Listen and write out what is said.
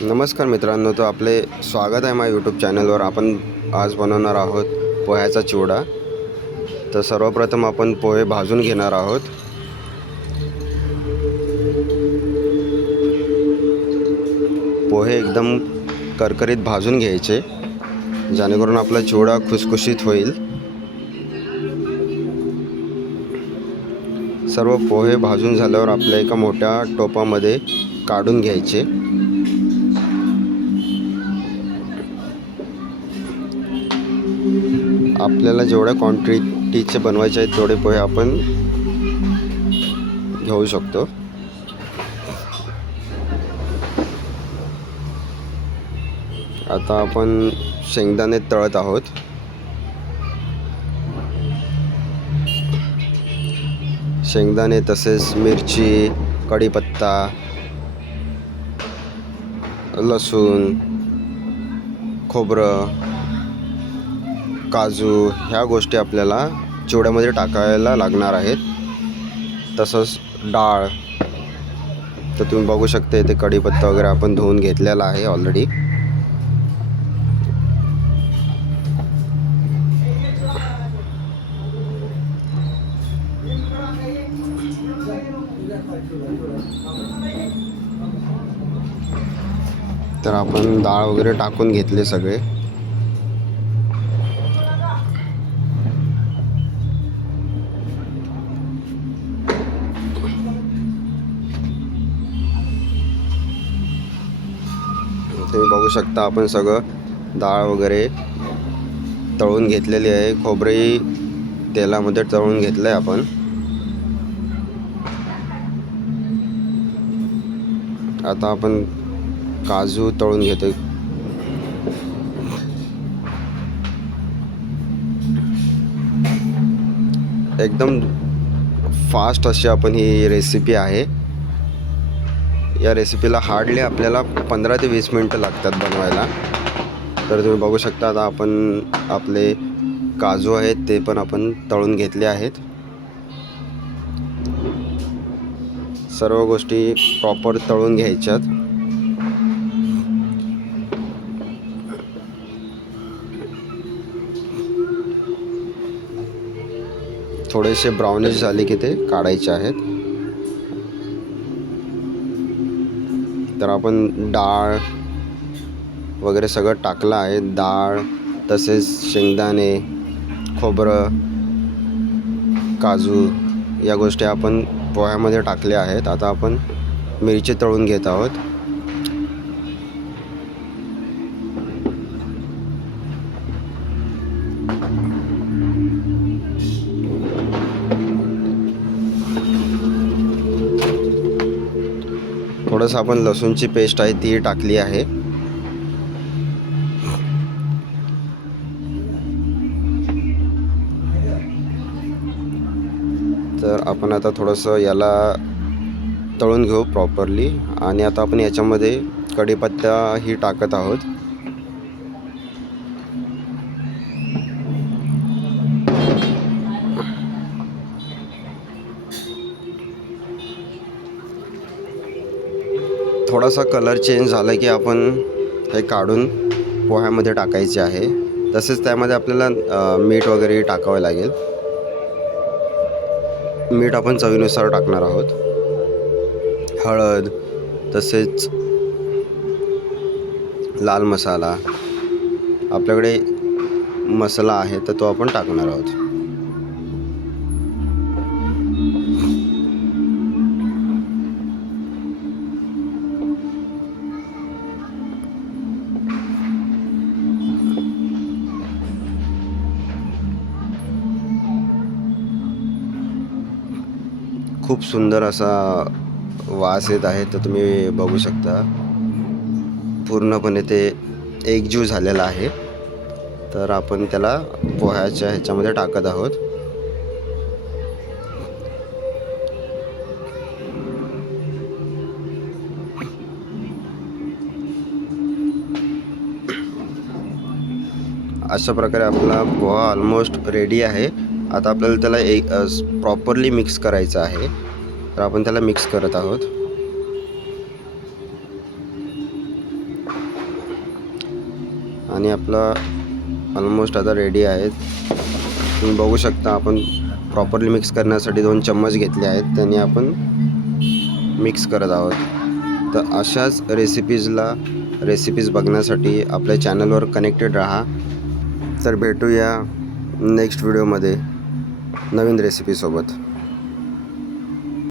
नमस्कार मित्रांनो तो आपले स्वागत आहे माझ्या यूट्यूब चॅनलवर आपण आज बनवणार आहोत पोह्याचा चिवडा. तर सर्वप्रथम आपण पोहे भाजून घेणार आहोत. पोहे एकदम करकरीत भाजून घ्यायचे जेणेकरून आपला चिवडा खुसखुशीत होईल. सर्व पोहे भाजून झाल्यावर आपल्या एका मोठ्या टोपामध्ये काढून घ्यायचे. आपल्याला जेवढ्या क्वांटिटीचे बनवायचे आहेत तेवढे पोहे आपण घेऊ शकतो. आता आपण शेंगदाणे तळत आहोत. शेंगदाणे तसेच मिरची कढीपत्ता लसूण खोबरं काजू ह्या गोष्टी आपल्याला चिवड्यामध्ये टाकायला लागणार आहेत. तसंच डाळ. तर तुम्ही बघू शकता इथे कढीपत्ता वगैरे आपण धुवून घेतलेला आहे ऑलरेडी तर आपण डाळ वगैरे टाकून घेतले सगळे. तुम्ही बघू शकता आपण सगळं डाळ वगैरे तळून घेतलेली आहे. खोबरेही तेलामध्ये तळून घेतलं आहे आपण. आता आपण काजू तळून घेतो एकदम फास्ट अशी आपण ही रेसिपी आहे. या रेसिपीला हार्डली आपल्याला पंधरा ते वीस मिनटं लागतात बनवायला. तर तुम्ही बघू शकता आता आपण आपले काजू आहेत ते पण आपण तळून घेतले आहेत. सर्व गोष्टी प्रॉपर तळून घ्यायच्यात. थोडेसे ब्राउनिश झाले की ते काढायचे आहेत. तर आपण डाळ वगैरे सगळं टाकलं आहे. डाळ तसेच शेंगदाणे खोबरं काजू या गोष्टी आपण पोह्यामध्ये टाकल्या आहेत. आता आपण मिरची तळून घेत आहोत. थोडंसं आपण लसूणची पेस्ट आहे ती टाकली आहे. तर आपण आता थोडंसं याला तळून घेऊ प्रॉपरली आणि आता आपण याच्यामध्ये कढीपत्ता ही टाकत आहोत. थोडासा कलर चेंज झाला की आपण हे काढून पोह्यामध्ये टाकायचे आहे. तसेच त्यामध्ये आपल्याला मीठ वगैरे टाकावं लागेल. मीठ आपण चवीनुसार टाकणार आहोत. हळद तसेच लाल मसाला. आपल्याकडे मसाला आहे तर तो आपण टाकणार आहोत. खूप सुंदर असा वास येत आहे तर तुम्ही बघू शकता. पूर्णपणे ते एकजीव झालेला आहे. तर आपण त्याला पोह्याच्या ह्याच्यामध्ये टाकत आहोत. अशा प्रकारे आपला पोहा ऑलमोस्ट रेडी आहे. आता आपल्याला त्याला एक प्रॉपरली मिक्स करायचं आहे. तर आपण त्याला मिक्स करत आहोत. आणि आपला ऑलमोस्ट आता रेडी आहेत. तुम्ही बघू शकता आपण प्रॉपरली मिक्स करण्यासाठी दोन चम्मच घेतले आहेत. त्यांनी आपण मिक्स करत आहोत. तर अशाच रेसिपीजला रेसिपीज बघण्यासाठी आपल्या चॅनलवर कनेक्टेड राहा. तर भेटूया नेक्स्ट व्हिडिओमध्ये नवीन रेसिपीसोबत